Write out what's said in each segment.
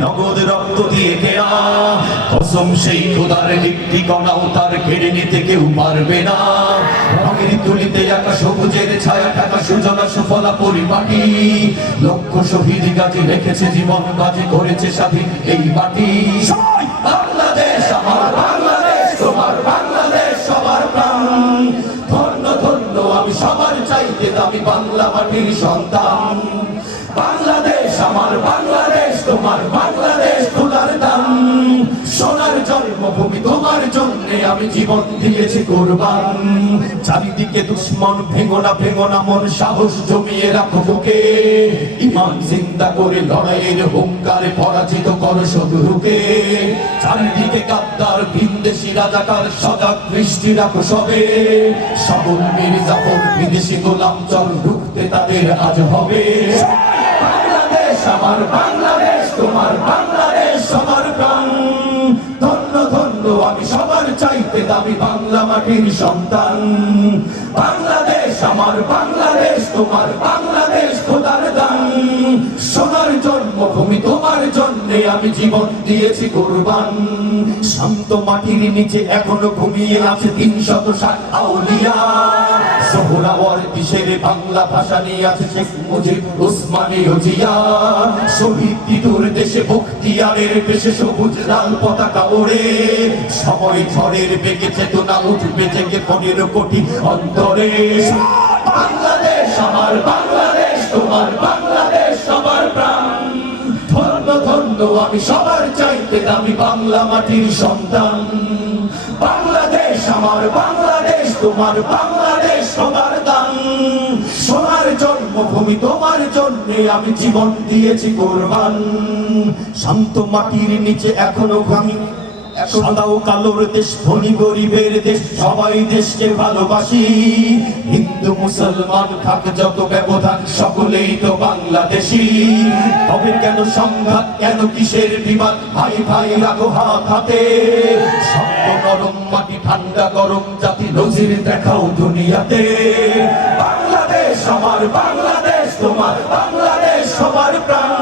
নগদ রক্ত দিয়ে কেনা। কসম সেই খোদার লিপ্তি কণাও তার নিতে কেউ পারবে না। সুফলা জীবন করেছে স্বাধীন এই মাটি। বাংলাদেশ, সবার প্রাণ। ধন্য ধন্য, আমি সবার চাইতে দামি বাংলা মাটির সন্তান। বাংলাদেশ, আমার বাংলাদেশ। তোমার বাংলাদেশ খোলার দাম। সোনার জন্মভূমি তোমার জন্য আমি জীবন দিয়েছি কোরবান। চারিদিকে দুশ্মন ভেঙো না ভেঙো না মন সাহস জমিয়ে রাখো বুকে। ইমান জিন্দা করে লড়াইয়ের হুঙ্কারে পরাজিত করো শত্রুকে। চারিদিকে কাদ্দার ভিনদেশি রাজাকার, সজাগ দৃষ্টি রাখো সবে। সকল মির্জাফর বিদেশি গোলাম চল ঢুকতে তাদের আজ হবে। আমি সবার চাইতে দামি বাংলা মাটির সন্তান। বাংলাদেশ আমার বাংলাদেশ তোমার খোদার সোনার জন্মভূমি তোমার জন্যে আমি জীবন দিয়েছি কোরবান। শান্ত মাটির নিচে এখনও ঘুমিয়ে আছে তিন শত বাংলা ভাষা নিয়ে আছে শেখ মুজিব, উসমানী শহীদ দেশে বখতিয়ারের দেশে সবুজ লাল পতাকা ওড়ে। সময় ঝড়ের বেগে চেতনা উঠবে, জেগে পনেরো কোটি অন্তরে। বাংলাদেশ, আমার বাংলাদেশ। তোমার বাংলাদেশ, সবার প্রাণ। ধন্য ধন্য, আমি সবার চাইতে দামি বাংলা মাটির সন্তান। বাংলাদেশ আমার বাংলাদেশ, তোমার বাংলাদেশ সবার দান। সোনার জন্মভূমি তোমার জন্য আমি জীবন দিয়েছি কোরবান। শান্ত মাটির নিচে এখনও ঘামি। সাদাও কালোর দেশ, ধনী গরিবের দেশ, সবাই দেশকে ভালোবাসি। হিন্দু, মুসলমান থাক যত ব্যবধান, সকলেই তো বাংলাদেশি। তবে কেন সংঘাত, কেন কিসের বিবাদ? ভাই ভাই, রাখো হাত হাতে। শক্ত নরম মাটি, ঠান্ডা গরম জাতি, নজির দেখাও দুনিয়াতে। বাংলাদেশ আমার বাংলাদেশ তোমার, বাংলাদেশ সবার প্রাণ।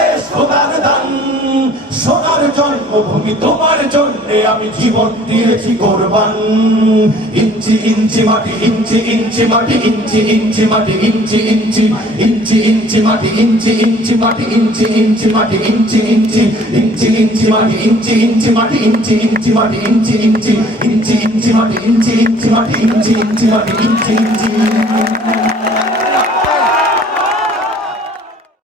সোনার জন্মভূমি তোমার জন্য আমি জীবন দিয়েছি কোরবান ইঞ্চি ইঞ্চি মাটি ইঞ্চি ইঞ্চি মাটি ইঞ্চি ইঞ্চি মাটি ইঞ্চি ইঞ্চি ইঞ্চি ইঞ্চি মাটি ইঞ্চি ইঞ্চি মাটি ইঞ্চি ইঞ্চি মাটি ইঞ্চি ইঞ্চি ইঞ্চি ইঞ্চি মাটি ইঞ্চি ইঞ্চি মাটি ইঞ্চি ইঞ্চি মাটি ইঞ্চি ইঞ্চি ইঞ্চি ইঞ্চি মাটি ইঞ্চি ইঞ্চি মাটি ইঞ্চি ইঞ্চি মাটি ইঞ্চি ইঞ্চি